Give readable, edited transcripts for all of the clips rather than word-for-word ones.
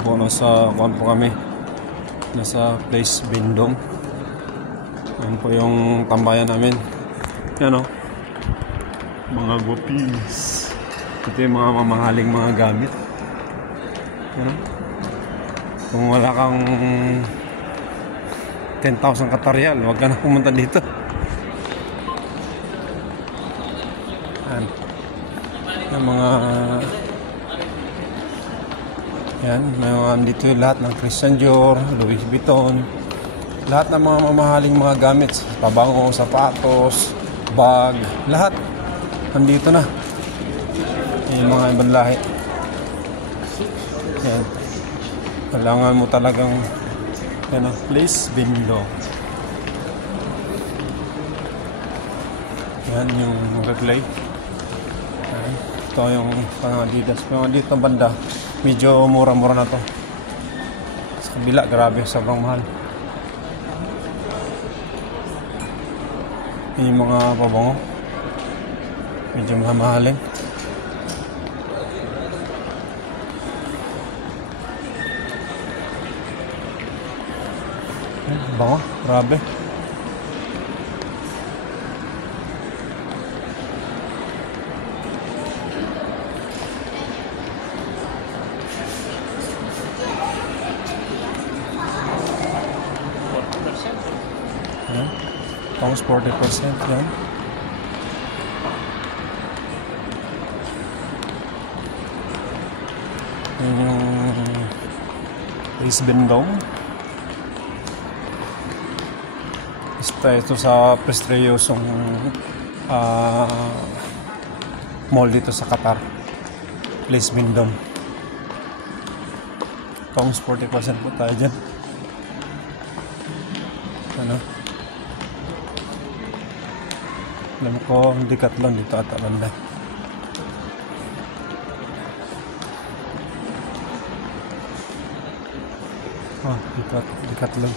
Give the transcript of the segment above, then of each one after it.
po, nasa kuwan po kami. Nasa Place Bindong. Yan po yung tambayan namin. Yan o. Mga gupis. Ito yung mga mamahaling mga gamit. Yan o. Kung wala kang 10,000 kataryal, huwag ka na pumunta dito. Yan. Yung mga yan, may mga dito lahat ng Christian Dior, Louis Vuitton, lahat ng mga mamahaling mga gamit, pabango, sapatos, bag, lahat nandito na. Yung mga ibang lahi. Yan. Kailangan mo talagang yan o, Place Bindong. Yan yung replay. Yan. Ito yung Adidas. Yung dito banda, medyo mura-mura na to. Sa kabila, grabe, sobrang mahal. Yung mga pabango, medyo mahalin. Bango, grabe. Yan. Almost 40% yan. Yan yung Place Bindong. Ito sa prestigyosong mall dito sa Qatar. Place Bindong. Almost 40% po tayo dyan. Ano? Alam ko, Decathlon dito ata banda. Oh, Decathlon.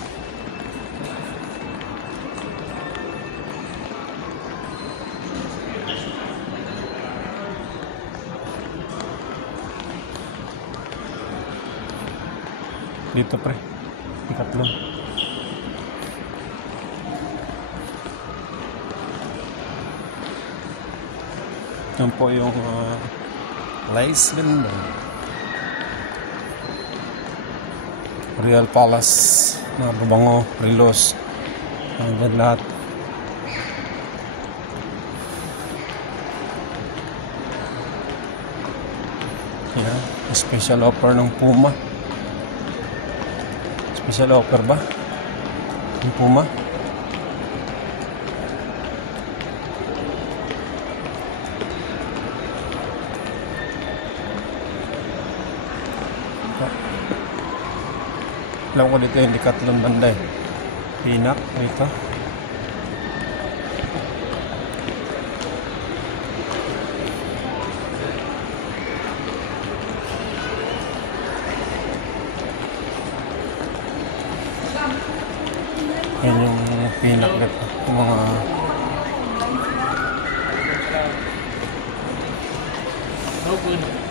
Dito pre, Decathlon. Yan po yung Place Bindong. Real Palace, mga babango, relos, hanggang lahat. Yan, special offer ng Puma. Special offer ba? Yung Puma? Alam ko dito yung Decathlon banda eh. Pinak, ito. Yan yung Pinak dito. Yung mga no good.